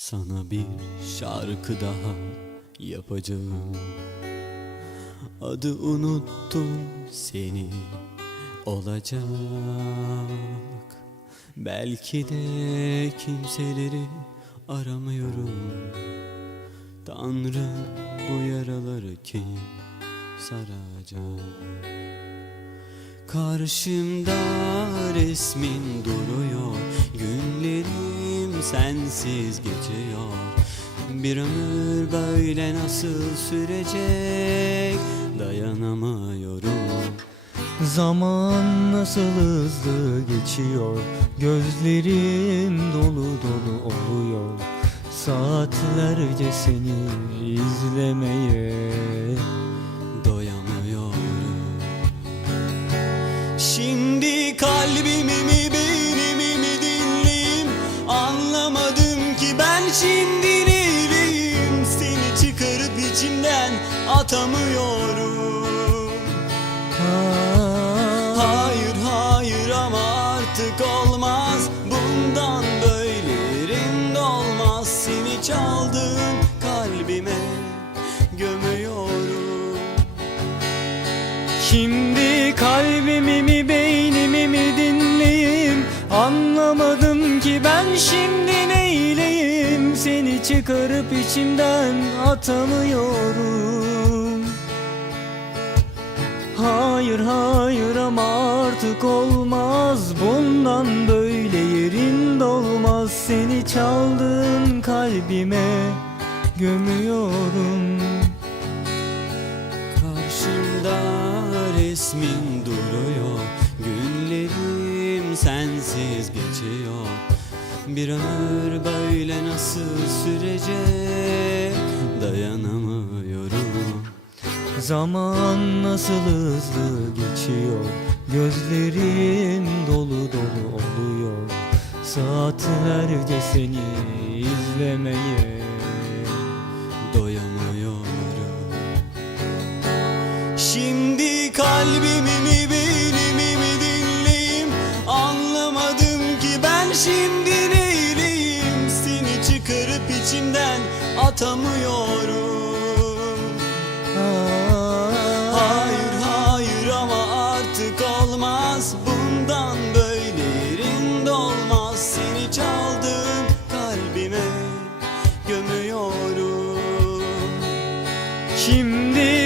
Sana bir şarkı daha yapacağım. Adı unuttum seni olacak. Belki de kimseleri aramıyorum. Tanrı bu yaraları kim saracak? Karşımda resmin duruyor Sensiz geçiyor. Bir ömür böyle nasıl sürecek? Dayanamıyorum. Zaman nasıl hızlı geçiyor? Gözlerim dolu dolu oluyor. Saatlerce seni izlemeye Doyamıyorum. Şimdi kalbimi atamıyorum. Hayır hayır ama artık olmaz. Bundan böyle yerim dolmaz. Seni çaldın kalbime gömüyorum. Şimdi kalbimi mi beynimi mi dinleyeyim? Anlamadım ki ben şimdi neyleyim? Seni çıkarıp içimden atamıyorum Hayır hayır ama artık olmaz. Bundan böyle yerin dolmaz. Seni çaldın kalbime gömüyorum. Karşımda resmin duruyor. Günlerim sensiz geçiyor. Bir ömür böyle nasıl sürecek? Dayanamıyorum Zaman nasıl hızlı geçiyor? Gözlerim dolu dolu oluyor. Saatlerce seni izlemeye? Doyamıyorum. Şimdi kalbimi mi beynimi mi dinleyeyim? Anlamadım ki ben şimdi neyleyim? Seni çıkarıp içimden atamıyorum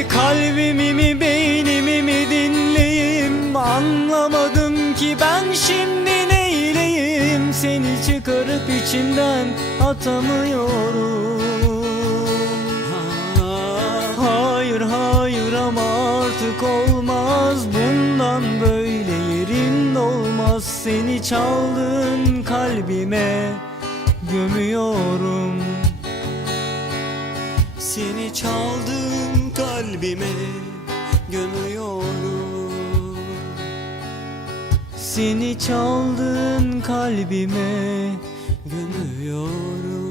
kalbimi mi beynimi mi dinleyeyim? Anlamadım ki ben şimdi neyleyim? Seni çıkarıp içimden atamıyorum. Hayır hayır ama artık olmaz. Bundan böyle yerin olmaz Seni çaldın kalbime gömüyorum Seni çaldım kalbime gömüyorum. Seni çaldın kalbime Gömüyorum